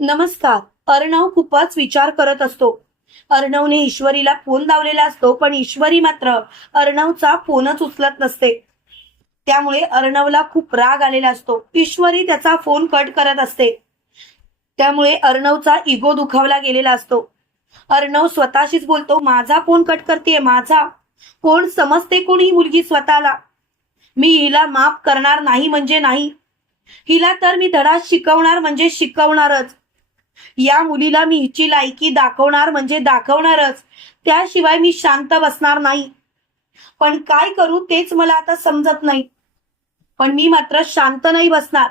नमस्कार. अर्णव खूपच विचार करत असतो. अर्णवने ईश्वरीला फोन लावलेला असतो पण ईश्वरी मात्र अर्णवचा फोनच उचलत नसते. त्यामुळे अर्णवला खूप राग आलेला असतो. ईश्वरी त्याचा फोन कट करत असते. त्यामुळे अर्णवचा इगो दुखावला गेलेला असतो. अर्णव स्वतःशीच बोलतो माझा फोन कट करते माझा. कोण समजते कोण ही मुलगी स्वतःला? मी हिला माफ करणार नाही म्हणजे नाही. हिला तर मी धडा शिकवणार म्हणजे शिकवणारच. या मुलीला मी हिची लायकी दाखवणार म्हणजे दाखवणारच. त्याशिवाय मी शांत बसणार नाही. पण काय करू तेच मला आता समजत नाही. पण मी मात्र शांत नाही बसणार.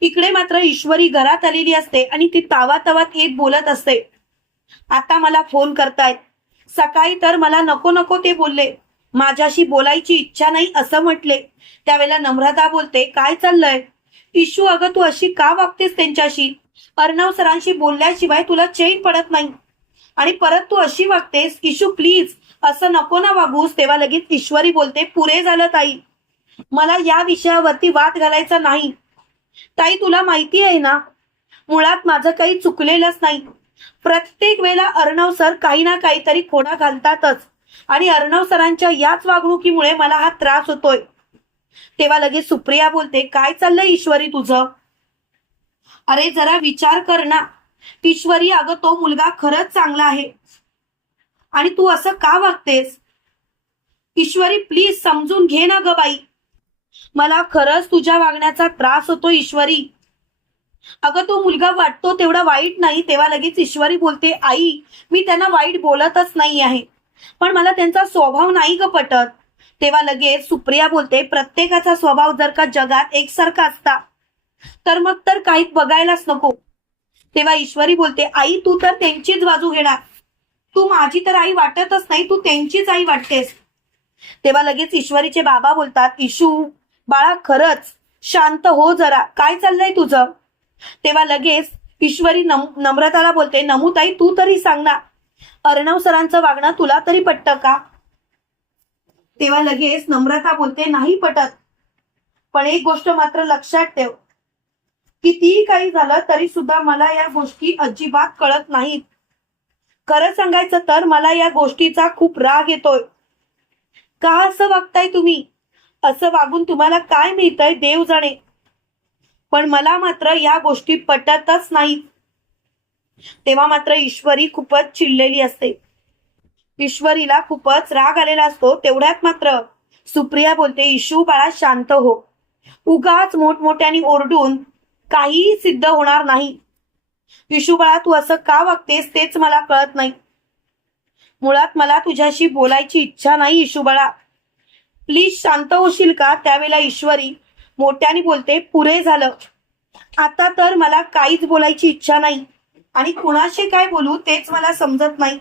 इकडे मात्र ईश्वरी घरात आलेली असते आणि ती तावा तावात येत बोलत असते. आता मला फोन करतायत. सकाळी तर मला नको नको ते बोलले. माझ्याशी बोलायची इच्छा नाही असं म्हटले. त्यावेळेला नम्रता बोलते काय चाललंय? इशू अगं तू अशी का वागतेस त्यांच्याशी? अर्णव सरांशी बोलल्याशिवाय तुला चैन पडत नाही. आणि परत तू अशी वागतेस इशू प्लीज असं नको ना वागूस. तेव्हा लगेच ईश्वरी बोलते पुरे झालं ताई. मला या विषयावरती वाद घालायचा नाही. ताई तुला माहिती आहे ना मुळात माझं काही चुकलेलंच नाही. प्रत्येक वेळेला अर्णव सर काही ना काहीतरी खोडा घालतातच. आणि अर्णव सरांच्या याच वागणुकीमुळे मला हा त्रास होतोय. तेव्हा लगेच सुप्रिया बोलते काय चाललंय ईश्वरी तुझं? अरे जरा विचार कर ना. ईश्वरी अगं तो मुलगा खरंच चांगला आहे. आणि तू असं का वागतेस? ईश्वरी प्लीज समजून घे ना ग बाई. मला खरंच तुझ्या वागण्याचा त्रास होतो ईश्वरी. अगं तो मुलगा वाटतो तेवढा वाईट नाही तेव्हा लगेच ईश्वरी बोलते आई मी त्यांना वाईट बोलतच नाही आहे. पण मला त्यांचा स्वभाव नाही ग पटत. तेव्हा लगेच सुप्रिया बोलते प्रत्येकाचा स्वभाव जर का जगात एकसारखा असता तर मग तर काही बघायलाच नको. तेव्हा ईश्वरी बोलते आई तू तर त्यांचीच बाजू घेणार. तू माझी तर आई वाटतच नाही तू त्यांचीच आई वाटतेस. तेव्हा लगेच ईश्वरीचे बाबा बोलतात इशू बाळा खरंच शांत हो जरा. काय चाललंय तुझं? तेव्हा लगेच ईश्वरी नम नम्रताला बोलते नमुताई तू तरी सांग ना. अर्णव सरांचं वागणं तुला तरी पटतं का? तेव्हा लगेच नम्रता बोलते नाही पटत. पण एक गोष्ट मात्र लक्षात ठेव. कितीही काही झालं तरी सुद्धा मला या गोष्टी अजिबात कळत नाहीत. खरं सांगायचं तर मला या गोष्टीचा खूप राग येतोय. का असं वागताय तुम्ही? असं वागून तुम्हाला काय मिळतंय देव जाणे. पण मला मात्र या गोष्टी पटतच नाही तेव्हा मात्र ईश्वरी खूपच चिडलेली असते. ईश्वरीला खूपच राग आलेला असतो तेवढ्यात मात्र सुप्रिया बोलते इशू बाळा शांत हो. उगाच मोठमोठ्याने ओरडून काहीही सिद्ध होणार नाही. विशुबाळा तू असं का वागतेस तेच मला कळत नाही. मुळात मला तुझ्याशी बोलायची इच्छा नाही इशुबाळा प्लीज शांत होशील का? त्यावेळेला ईश्वरी मोठ्याने बोलते पुरे झालं. आता तर मला काहीच बोलायची इच्छा नाही. आणि कुणाशी काय बोलू तेच मला समजत नाही.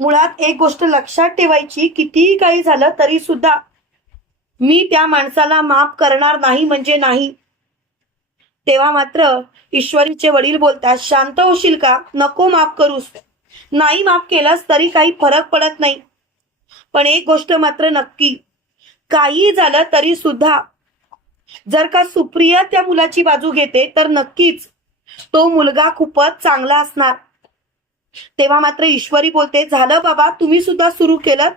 मुळात एक गोष्ट लक्षात ठेवायची कितीही काही झालं तरी सुद्धा मी त्या माणसाला माफ करणार नाही म्हणजे नाही. तेव्हा मात्र ईश्वरीचे वडील बोलतात शांत होशील का? नको माफ करूस. नाही माफ केलास तरी काही फरक पडत नाही. पण एक गोष्ट मात्र नक्की काही झालं तरी सुद्धा जर का सुप्रिया त्या मुलाची बाजू घेते तर नक्कीच तो मुलगा खूपच चांगला असणार. तेव्हा मात्र ईश्वरी बोलते झालं बाबा तुम्ही सुद्धा सुरू केलं?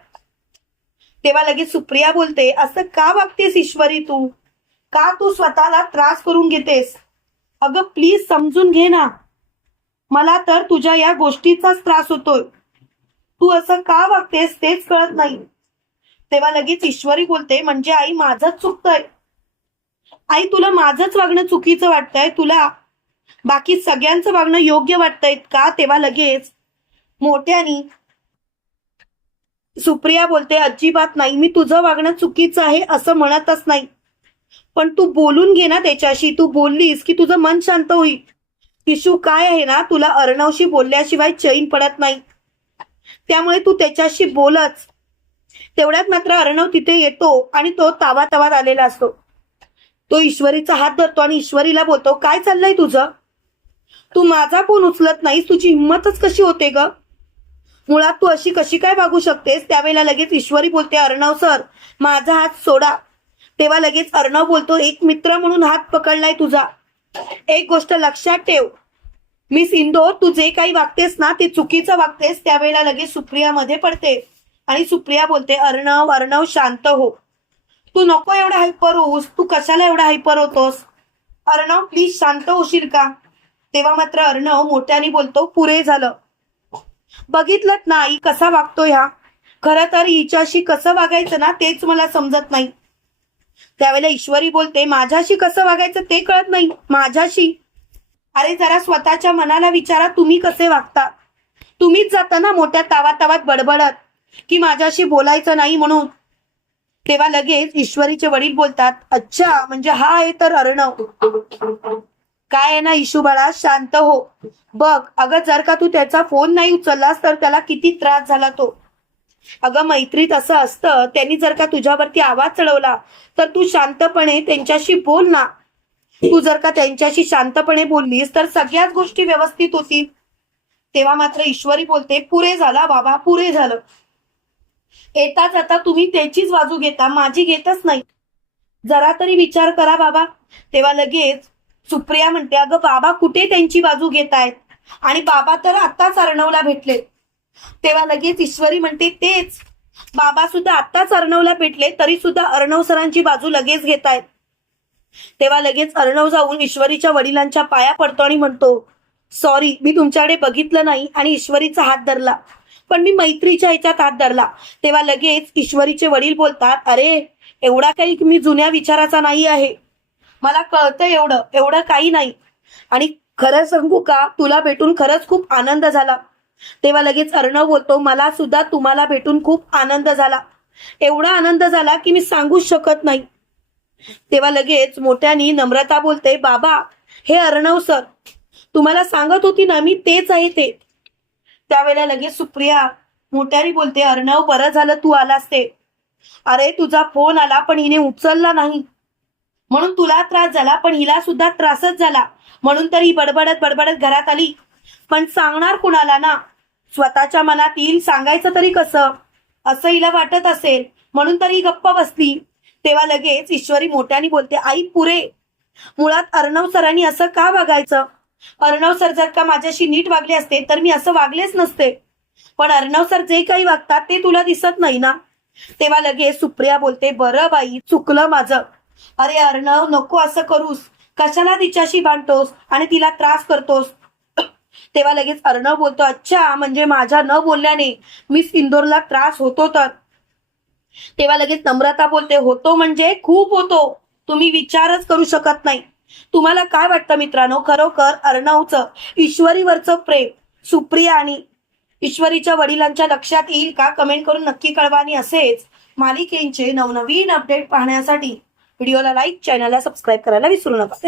तेव्हा लगेच सुप्रिया बोलते असं का वागतेस ईश्वरी तू? का तू स्वतःला त्रास करून घेतेस? अगं प्लीज समजून घे ना. मला तर तुझ्या या गोष्टीचाच त्रास होतोय. तू असं का वागतेस तेच कळत नाही. तेव्हा लगेच ईश्वरी बोलते म्हणजे आई माझंच चुकतंय. आई तुला माझंच वागणं चुकीचं वाटतंय तुला बाकी सगळ्यांचं वागणं योग्य वाटतंय का? तेव्हा लगेच मोठ्यानी सुप्रिया बोलते अजिबात नाही मी तुझं वागणं चुकीचं आहे असं म्हणतच नाही. पण तू बोलून घे ना त्याच्याशी. तू बोललीस की तुझं मन शांत होईल. इशू काय आहे ना तुला अर्णवशी बोलल्याशिवाय चैन पडत नाही. त्यामुळे तू त्याच्याशी बोलच. तेवढ्यात मात्र अर्णव तिथे येतो आणि तो तावा तावात आलेला असतो. तो ईश्वरीचा हात धरतो आणि ईश्वरीला बोलतो काय चाललंय तुझं? तू माझा फोन उचलत नाहीस? तुझी हिंमतच कशी होते ग? मुळात तू अशी कशी काय वागू शकतेस? त्यावेळेला लगेच ईश्वरी बोलते अर्णव सर माझा हात सोडा. तेव्हा लगेच अर्णव बोलतो एक मित्र म्हणून हात पकडलाय तुझा. एक गोष्ट लक्षात ठेव. मिस इंदोर तू जे काही वागतेस ना ते चुकीचं वागतेस त्यावेळेला लगेच सुप्रिया मध्ये पडते. आणि सुप्रिया बोलते अर्णव अर्णव शांत हो. तू नको एवढा हायपर होऊस. तू कशाला एवढा हायपर होतोस? अर्णव प्लीज शांत होशील का? तेव्हा मात्र अर्णव मोठ्याने बोलतो पुरे झालं. बघितलं ना आई कसा वागतो ह्या? खरं तर हिच्याशी कसं वागायचं ना तेच मला समजत नाही. त्यावेळेला ईश्वरी बोलते माझ्याशी कसं वागायचं ते कळत नाही माझ्याशी. अरे जरा स्वतःच्या मनाला विचारा तुम्ही कसे वागता? तुम्हीच जाता ना मोठ्या तावातावात बडबडत की माझ्याशी बोलायचं नाही म्हणून. तेव्हा लगेच ईश्वरीचे वडील बोलतात अच्छा म्हणजे हा आहे तर अर्णव काय आहे ना इशू बाळा शांत हो. बघ अगं जर का तू त्याचा फोन नाही उचललास तर त्याला किती त्रास झाला तो. अगं मैत्रीत असं असतं त्यांनी जर का तुझ्यावरती आवाज चढवला तर तू शांतपणे त्यांच्याशी बोल ना. तू जर का त्यांच्याशी शांतपणे बोललीस तर सगळ्याच गोष्टी व्यवस्थित होतील. तेव्हा मात्र ईश्वरी बोलते पुरे झाला बाबा पुरे झालं. येता जाता तुम्ही त्याचीच बाजू घेता माझी घेतच नाही. जरा तरी विचार करा बाबा. तेव्हा लगेच सुप्रिया म्हणते अगं बाबा कुठे त्यांची बाजू घेत आहेत आणि बाबा तर आत्ताच अर्णवला भेटले तेव्हा लगेच ईश्वरी म्हणते तेच. बाबा सुद्धा आत्ताच अर्णवला भेटले तरी सुद्धा अर्णव सरांची बाजू लगेच घेत आहेत तेव्हा लगेच अर्णव जाऊन ईश्वरीच्या वडिलांच्या पाया पडतो आणि म्हणतो सॉरी मी तुमच्याकडे बघितलं नाही आणि ईश्वरीचा हात धरला. पण मी मैत्रीच्या ह्याच्यात हात धरला. तेव्हा लगेच ईश्वरीचे वडील बोलतात अरे एवढा काही मी जुन्या विचाराचा नाही आहे. मला कळतं एवढं एवढं काही नाही. आणि खरं सांगू का तुला भेटून खरंच खूप आनंद झाला. तेव्हा लगेच अर्णव बोलतो मला सुद्धा तुम्हाला भेटून खूप आनंद झाला. एवढा आनंद झाला की मी सांगूच शकत नाही. तेव्हा लगेच मोठ्यानी नम्रता बोलते बाबा हे अर्णव सर तुम्हाला सांगत होती ना मी तेच आहे ते. त्यावेळेला लगेच सुप्रिया मोठ्याने बोलते अर्णव बरं झालं तू आलास ते. अरे तुझा फोन आला पण हिने उचलला नाही. म्हणून तुला त्रास झाला पण हिला सुद्धा त्रासच झाला. म्हणून तर ही बडबडत बडबडत घरात आली. पण सांगणार कुणाला ना? स्वतःच्या मनात येईल सांगायचं तरी कसं? असं हिला वाटत असेल. म्हणून तर ही गप्प बसली. तेव्हा लगेच ईश्वरी मोठ्याने बोलते आई पुरे. मुळात अर्णव सरांनी असं का वागायचं? अर्णव सर जर का माझ्याशी नीट वागले असते तर मी असं वागलेच नसते. पण अर्णव सर जे काही वागतात ते तुला दिसत नाही ना? तेव्हा लगेच सुप्रिया बोलते बरं बाई चुकलं माझं. अरे अर्णव नको असं करूस. कशाला तिच्याशी बांधतोस आणि तिला त्रास करतोस? तेव्हा लगेच अर्णव बोलतो अच्छा म्हणजे माझ्या न बोलल्याने मिस इंदोरला त्रास होतो तर? तेव्हा लगेच नम्रता बोलते होतो म्हणजे? खूप होतो. तुम्ही विचारच करू शकत नाही. तुम्हाला काय वाटतं मित्रांनो? खरोखर अर्णवचं ईश्वरीवरचं प्रेम सुप्रिया आणि ईश्वरीच्या वडिलांच्या लक्षात येईल का? कमेंट करून नक्की कळवा आणि असेच मालिकेंचे नवनवीन अपडेट पाहण्यासाठी व्हिडिओला लाईक चॅनलला सबस्क्राईब करायला विसरू नका.